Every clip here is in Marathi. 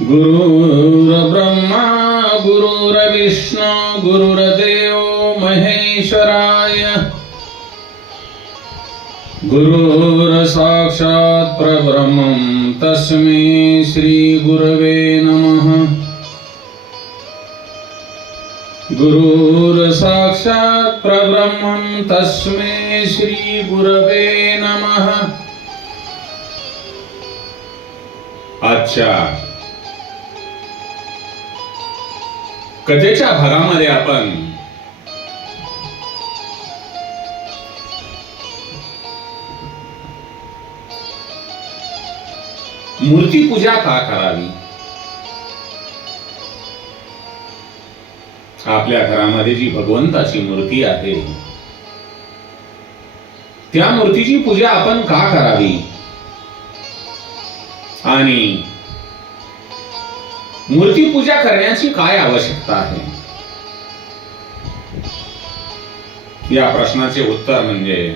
गुरुर्ब्रह्मा गुरुर्विष्णू गुरुर्देव महेश्वराय गुरुर्साक्षात् परब्रह्मं तस्मै श्री गुरवे नमः। गुरुर्साक्षात् परब्रह्मं तस्मै श्री गुरवे नमः। आजच्या कथेच्या भागामध्ये आपण मूर्ती पूजा का करावी, आपल्या घरामध्ये जी भगवंताची मूर्ती आहे त्या मूर्तीची पूजा आपण का करावी आणि मूर्ती पूजा करण्याची काय आवश्यकता आहे, या प्रश्नाचे उत्तर म्हणजे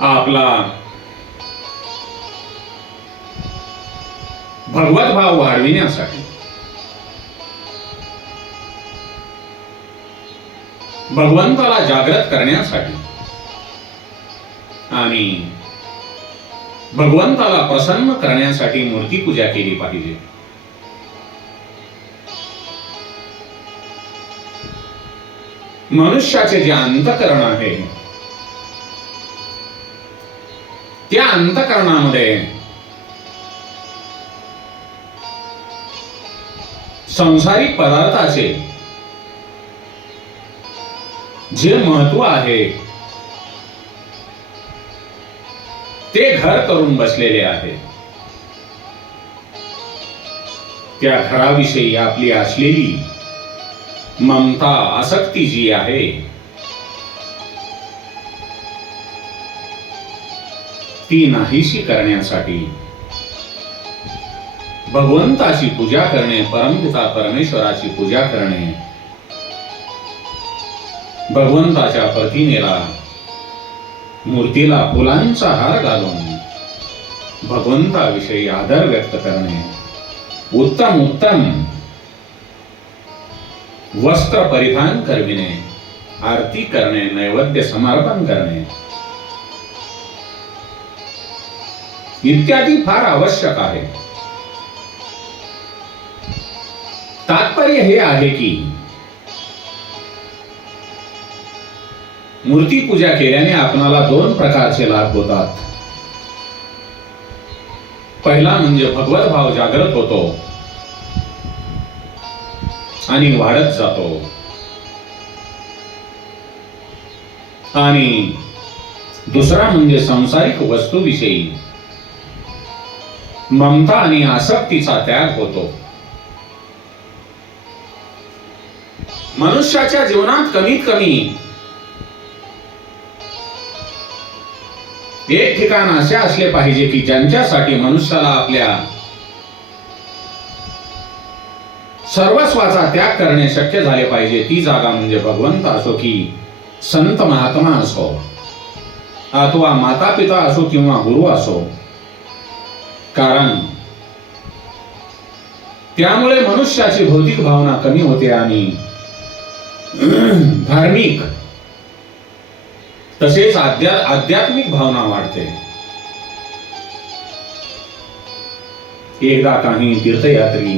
आपला भगवत भाव वाढविण्यासाठी, भगवंताला जागृत करण्यासाठी आणि भगवंताला प्रसन्न करण्यासाठी मूर्ती पूजा केली पाहिजे। मनुष्याचे जे अंतःकरण आहे त्या अंतःकरणामध्ये संसारिक पदार्थाचे जे महत्व आहे ते घर करून बसलेले आहे। त्या घराविषयी आपली असलेली ममता आसक्ती जी आहे ती नाहीशी करण्यासाठी भगवंताची पूजा करणे, परमपिता परमेश्वराची पूजा करणे, भगवंताच्या प्रतिमेला मूर्तीला फुलांचा हार घालून भगवंताविषयी आदर व्यक्त करणे, उत्तम उत्तम वस्त्र परिधान करविणे, आरती करणे, नैवेद्य समर्पण करणे इत्यादी फार आवश्यक आहे। तात्पर्य हे आहे की मूर्ती पूजा केल्याने आपणाला दोन प्रकारचे लाभ होतात। पहिला म्हणजे भगवत भाव जागृत होतो आणि वाढत जातो, आणि दुसरा म्हणजे सांसारिक वस्तूविषयी ममता आणि आसक्तीचा त्याग होतो। मनुष्याच्या जीवनात कमीत कमी एक ठिकाण असे असले पाहिजे की ज्यांच्यासाठी मनुष्याला आपल्या सर्वस्वाचा त्याग करणे शक्य झाले पाहिजे। ती जागा म्हणजे भगवंत असो की संत महात्मा असो, अथवा माता पिता असो किंवा गुरु असो, कारण त्यामुळे मनुष्याची भौतिक भावना कमी होते आणि धार्मिक तसेच आध्यात्मिक भावना वाढते। एकदा काही तीर्थयात्री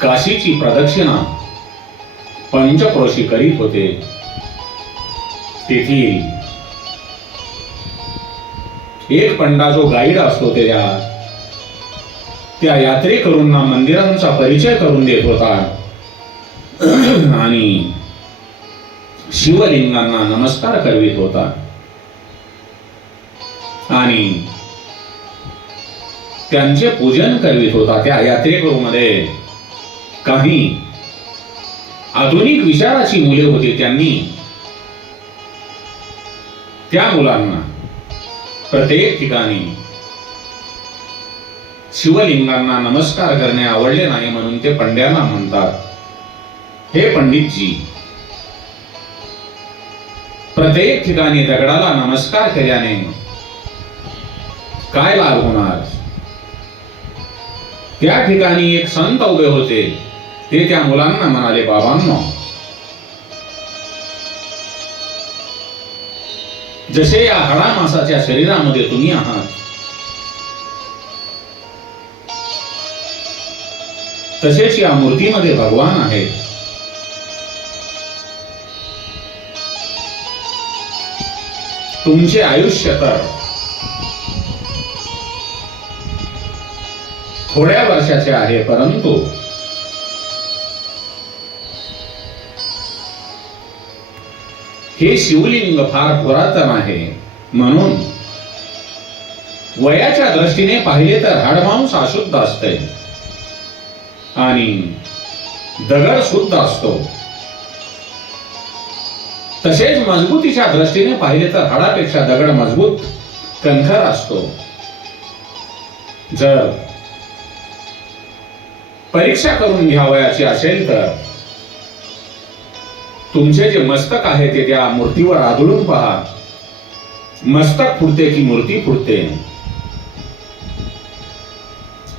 काशीची प्रदक्षिणा पंचक्रोशी करीत होते। तेथील एक पंडा जो गाईड असतो त्या यात्रेकरूंना मंदिरांचा परिचय करून देत होता आणि शिवलिंगांना नमस्कार करवित होता आणि त्यांचे पूजन करवित होता। त्या यात्रेकरूमध्ये काही आधुनिक विचाराची मुले होती। त्यांनी त्या मुलांना प्रत्येक ठिकाणी शिवलिंगांना नमस्कार करणे आवडले नाही, म्हणून ते पंड्यांना म्हणतात, हे पंडितजी, प्रत्येक ठिकाणी दगडाला नमस्कार केल्याने काय लाभ होणार? त्या ठिकाणी एक संत उभे होते. ते त्या मुलांना म्हणाले, बाबांनो, जसे या हाडा मासाच्या शरीरामध्ये तुम्ही आहात, तसेच या मूर्तीमध्ये भगवान आहेत. तुमचे आयुष्य तर थोड्या वर्षाचे आहे, परंतु हे शिवलिंग फार पुरातन आहे. म्हणून वयाच्या दृष्टीने पाहिले तर हाडमांस अशुद्ध असते आणि दगड शुद्ध असतो. तसेच मजबूतीच्या दृष्टीने पाहिले तर हाडापेक्षा दगड मजबूत, कणखर असतो. जर परीक्षा करून घ्यावयाची असेल तर तुमचे जे मस्तक आहे ते त्या मूर्तीवर आदळून पहा. मस्तक फुटते की मूर्ती फुटते?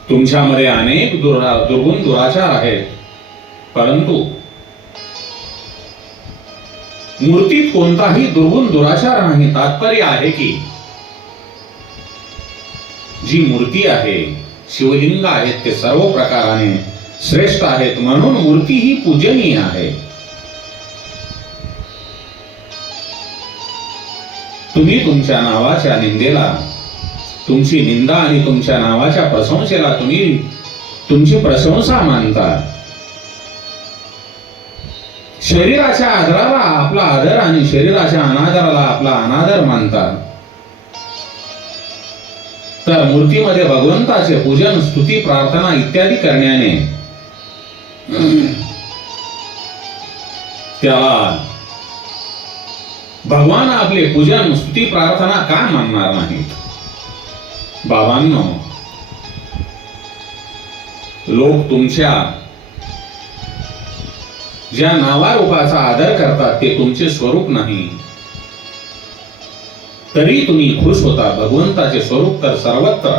तुमच्यामध्ये अनेक दुर्गुण दुराचार आहेत, परंतु मूर्तीत कोणताही दुर्गुण दुराचार नाही. तात्पर्य आहे की जी मूर्ती आहे, शिवलिंग आहेत, ते सर्व प्रकाराने श्रेष्ठ आहेत. म्हणून मूर्ती ही पूजनीय आहे. तुम्ही तुमच्या नावाच्या निंदेला, तुमची निंदा आणि तुमच्या नावाच्या प्रशंसेला तुम्ही तुमची प्रशंसा मानता. शरीराच्या आदराला आपला आदर आणि शरीराच्या अनादराला आपला अनादर मानता. तर मूर्तीमध्ये भगवंताचे पूजन, स्तुती, प्रार्थना इत्यादी करण्याने त्याला भगवान आपले पूजन, स्तुती, प्रार्थना का मानणार नाहीत? बाबांनो, लोक तुमच्या ज्या नावारूपाचा आदर करतात ते तुमचे स्वरूप नाही, तरी तुम्ही खुश होता. भगवंताचे स्वरूप तर सर्वत्र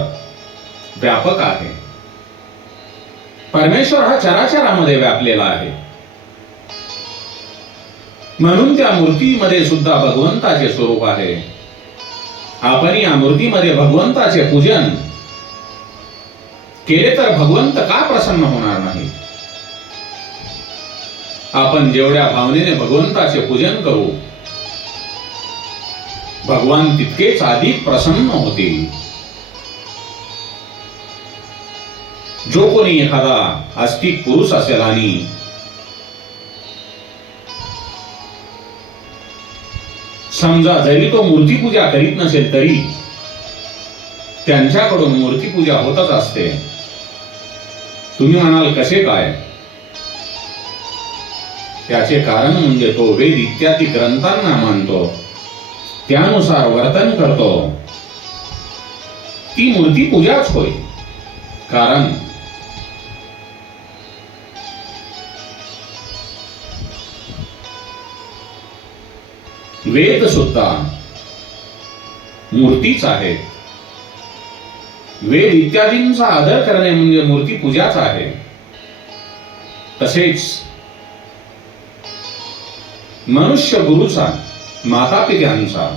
व्यापक आहे. परमेश्वर हा चराचरामध्ये व्यापलेला आहे. म्हणून त्या मूर्तीमध्ये सुद्धा भगवंताचे स्वरूप आहे. आपण या मूर्तीमध्ये भगवंताचे पूजन केले तर भगवंत का प्रसन्न होणार नाही? आपण जेवढ्या भावनेने भगवंताचे पूजन करू, भगवान तितकेच अधिक प्रसन्न होतील. जो कोणी एखादा आस्तिक पुरुष असेल आणि समजा जरी तो मूर्तीपूजा करीत नसेल तरी त्यांच्याकडून मूर्तीपूजा होतच असते. तुम्ही म्हणाल कसे काय? त्याचे कारण म्हणजे तो वेद इत्यादी ग्रंथांना मानतो, त्यानुसार वर्तन करतो. ती मूर्तीपूजाच होय. कारण वेद सुद्धा मूर्तीच आहेत. वेद इत्यादींचा आदर करणे म्हणजे मूर्ती पूजाच आहे. तसेच मनुष्य गुरुचा, माता पित्यांचा,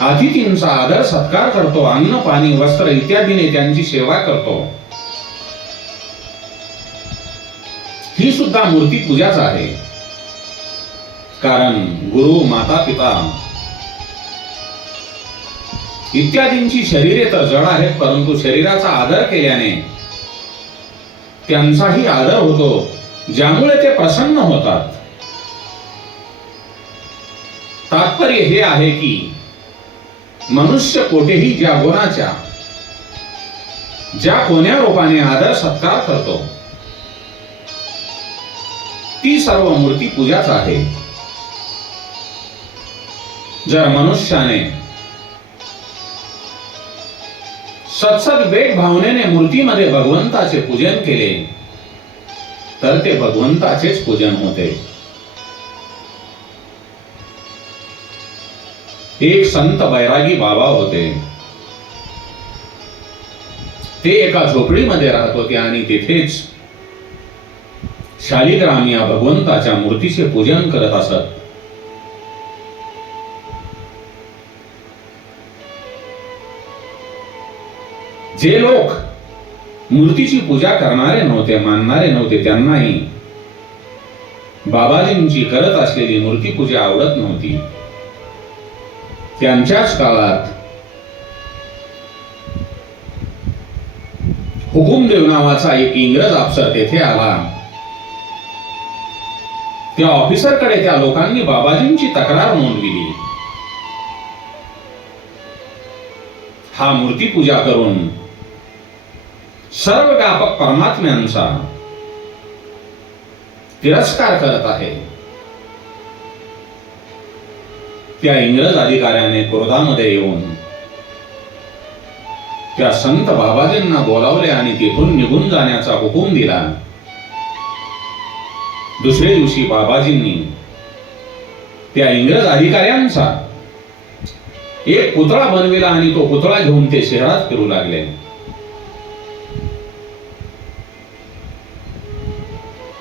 अतिथींचा आदर सत्कार करतो, अन्न पाणी वस्त्र इत्यादीने त्यांची सेवा करतो. ही सुद्धा मूर्ती पूजाच आहे. कारण गुरु, माता पिता इत्यादींची शरीरे तर जड आहेत, परंतु शरीराचा आदर केल्याने त्यांचाही आदर होतो, ज्यामुळे ते प्रसन्न होतात. तात्पर्य हे आहे की मनुष्य कोठेही ज्या गुणाच्या, ज्या कोण्या रूपाने आदर सत्कार करतो, ती सर्व मूर्ती पूजाच आहे. जर मनुष्याने सत्सद वेद भावनेने मूर्तीमध्ये भगवंताचे पूजन केले तर ते भगवंताचेच पूजन होते. एक संत बैरागी बाबा होते. ते एका झोपडीमध्ये राहत होते आणि तेथेच शालिग्राम या भगवंताच्या मूर्तीचे पूजन करत असत. जे लोक मूर्तीची पूजा करणारे नव्हते, मानणारे नव्हते, त्यांनाही बाबाजींची करत असलेली मूर्ती पूजा आवडत नव्हती. त्यांच्याच काळात हुकुमदेव नावाचा एक इंग्रज अफसर तेथे आला. त्या ऑफिसरकडे त्या लोकांनी बाबाजींची तक्रार नोंदविली. हा मूर्ती पूजा करून सर्व व्यापक परमात्म्यांचा तिरस्कार करत आहे. त्या इंग्रज अधिकाऱ्याने क्रोधामध्ये येऊन त्या संत बाबाजींना बोलावले आणि तेथून निघून जाण्याचा हुकूम दिला. दुसरे दिवशी बाबाजींनी त्या इंग्रज अधिकाऱ्यांचा एक पुतळा बनविला आणि तो पुतळा घेऊन ते शहरात फिरू लागले.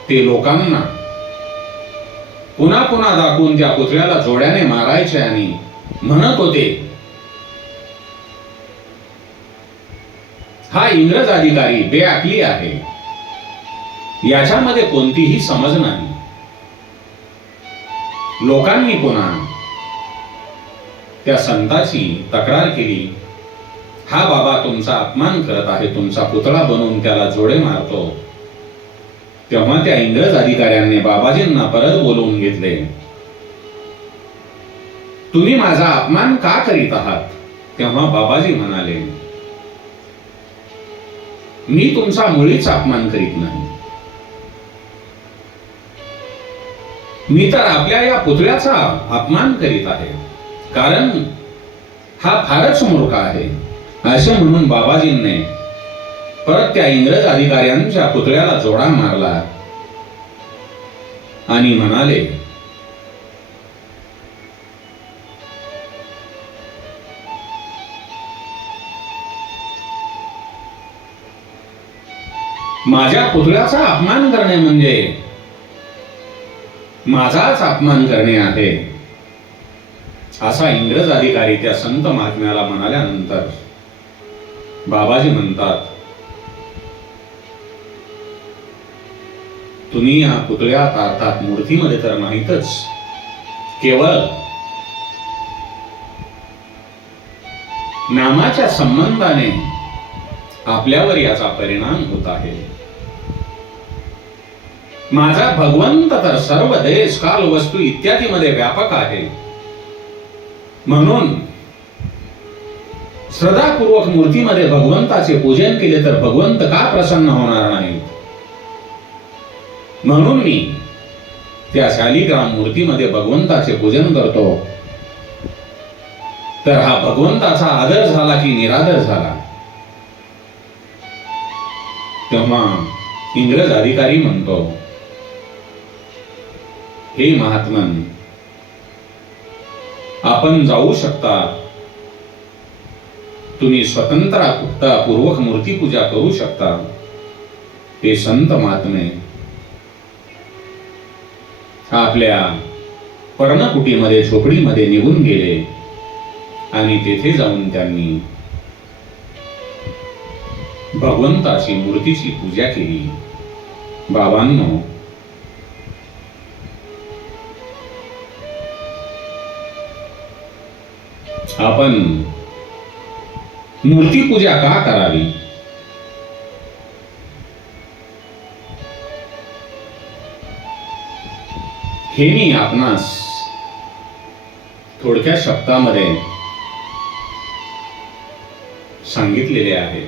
ते लोकांना पुन्हा पुन्हा दाखवून त्या पुतळ्याला जोड्याने मारायचे आणि म्हणत होते, हा इंग्रज अधिकारी बेअक्ली आहे, याच्यामध्ये कोणतीही समज नाही. लोकांनी पुन्हा त्या संताची तक्रार केली, हा बाबा तुमचा अपमान करत आहे, तुमचा पुतळा बनवून त्याला जोडे मारतो. तेव्हा त्या इंग्रज अधिकाऱ्यांनी बाबाजींना परत बोलवून घेतले. तुम्ही माझा अपमान का करीत आहात? तेव्हा बाबाजी म्हणाले, मी तुमचा मुळीच अपमान करीत नाही. मी तर आपल्या या पुतळ्याचा अपमान करीत आहे, कारण हा फारच मूर्ख आहे. असे म्हणून बाबाजींनी परत त्या इंग्रज अधिकाऱ्यांच्या पुतळ्याला जोडा मारला आणि म्हणाले, माझ्या पुतळ्याचा अपमान करणे म्हणजे माझाच अपमान करणे आहे. असा इंग्रज अधिकारी त्या संत महात्म्याला म्हणाल्यानंतर बाबाजी म्हणतात, तुम्ही या पुतळ्यात अर्थात मूर्तीमध्ये तर नाहीतच, केवळ नामाच्या संबंधाने आपल्यावर याचा परिणाम होत आहे. माझा भगवंत तर सर्व देश काल वस्तू इत्यादी मध्ये व्यापक आहे. म्हणून श्रद्धापूर्वक मूर्तीमध्ये भगवंताचे पूजन केले तर भगवंत का प्रसन्न होणार नाही? म्हणून मी त्या शालिग्राम मूर्तीमध्ये भगवंताचे पूजन करतो. तर हा भगवंताचा आदर झाला की निरादर झाला? तेव्हा इंग्रज अधिकारी म्हणतो, हे महात्मन, आपण जाऊ शकता, तुम्ही स्वतंत्रपूर्वक मूर्ती पूजा करू शकता. ते संत महात्मे आपल्या पर्णकुटीमध्ये झोपडीमध्ये निघून गेले आणि तेथे जाऊन त्यांनी भगवंताची मूर्तीची पूजा केली. बाबांनो, आपण मूर्ती पूजा का करावी? हे मी आपणास थोडक्या शब्दामध्ये सांगितलेले आहे.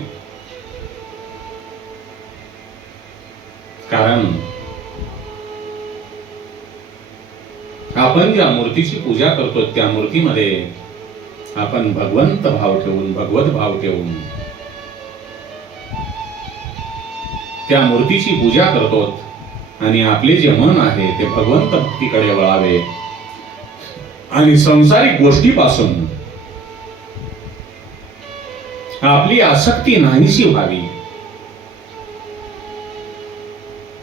कारण आपण ज्या मूर्तीची पूजा करतो त्या मूर्तीमध्ये आपण भगवंत भाव ठेवून, भगवत भाव ठेवून त्या मूर्तीची पूजा करतो आणि आपले जे मन आहे ते भगवंत भक्तीकडे वळावे आणि संसारिक गोष्टीपासून आपली आसक्ती नाहीशी व्हावी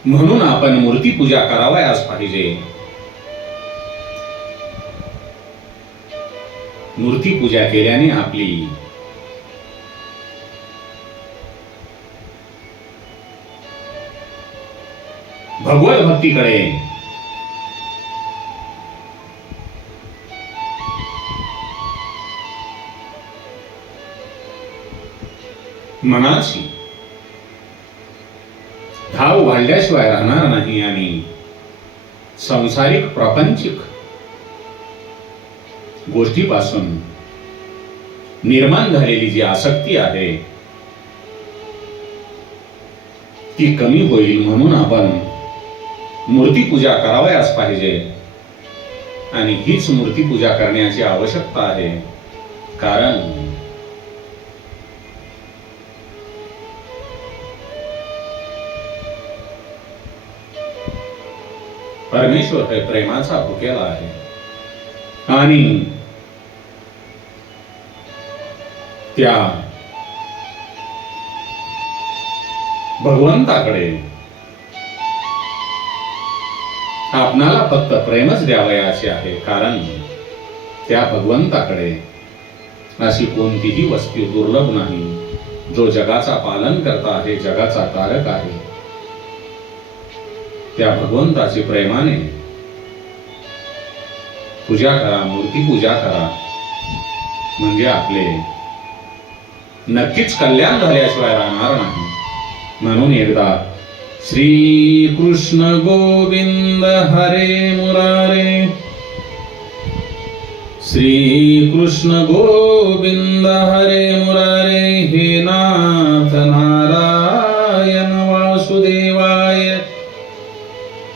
म्हणून आपण मूर्तीपूजा करावयास पाहिजे. मूर्तीपूजा केल्याने आपली भगवत भक्तीकडे मनाची धाव वाढल्याशिवाय राहणार नाही आणि संसारिक प्रापंचिक गोष्टीपासून निर्माण झालेली जी आसक्ती आहे ती कमी होईल म्हणून आपण मूर्तीपूजा करावयास पाहिजे. आणि हीच मूर्तीपूजा करण्याची आवश्यकता आहे. कारण परमेश्वर हे प्रेमाचा भुकेला आहे आणि त्या भगवंताकडे आपणाला फक्त प्रेमच द्यावयाचे आहे. कारण त्या भगवंताकडे अशी कोणतीही वस्तू दुर्लभ नाही जो जगाचा पालन करता आहे, जगाचा तारक आहे. त्या भगवंताची प्रेमाने पूजा करा, मूर्ती पूजा करा, म्हणजे आपले नक्कीच कल्याण झाल्याशिवाय राहणार नाही. म्हणून एकदा श्री कृष्ण गोविंद हरे मुरारे, श्री कृष्ण गोविंद हरे मुरारे, हे नाथ नारायण वासुदेवाय